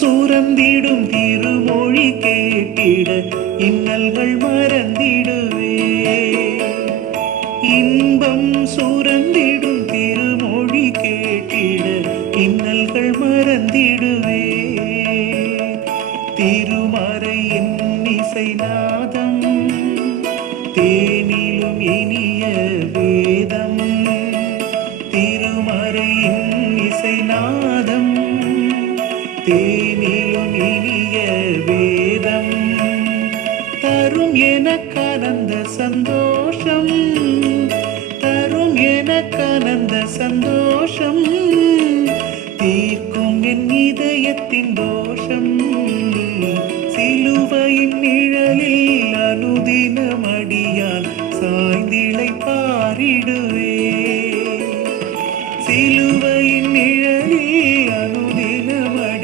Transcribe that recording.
சூரந்திடும் திருமொழி கேட்டிட இன்னல்கள் மறந்திடுவே. இன்பம் சூரந்திடும் திருமொழி கேட்டிட இன்னல்கள் மறந்திடுவே. திருமறையின் இசைநாதம் தேனிலும் இனிய வேதம். திருமறையின் இசைநாதம் தேனிலும் இனிய வேதம். தரும் எனக்கானந்த சந்தோஷம், தரும் எனக்கானந்த சந்தோஷம். தீர்க்கும் என் இதயத்தின் தோஷம். சிலுவையின் நிழலில் அனுதினமடியால் சாய்ந்திழைப்பா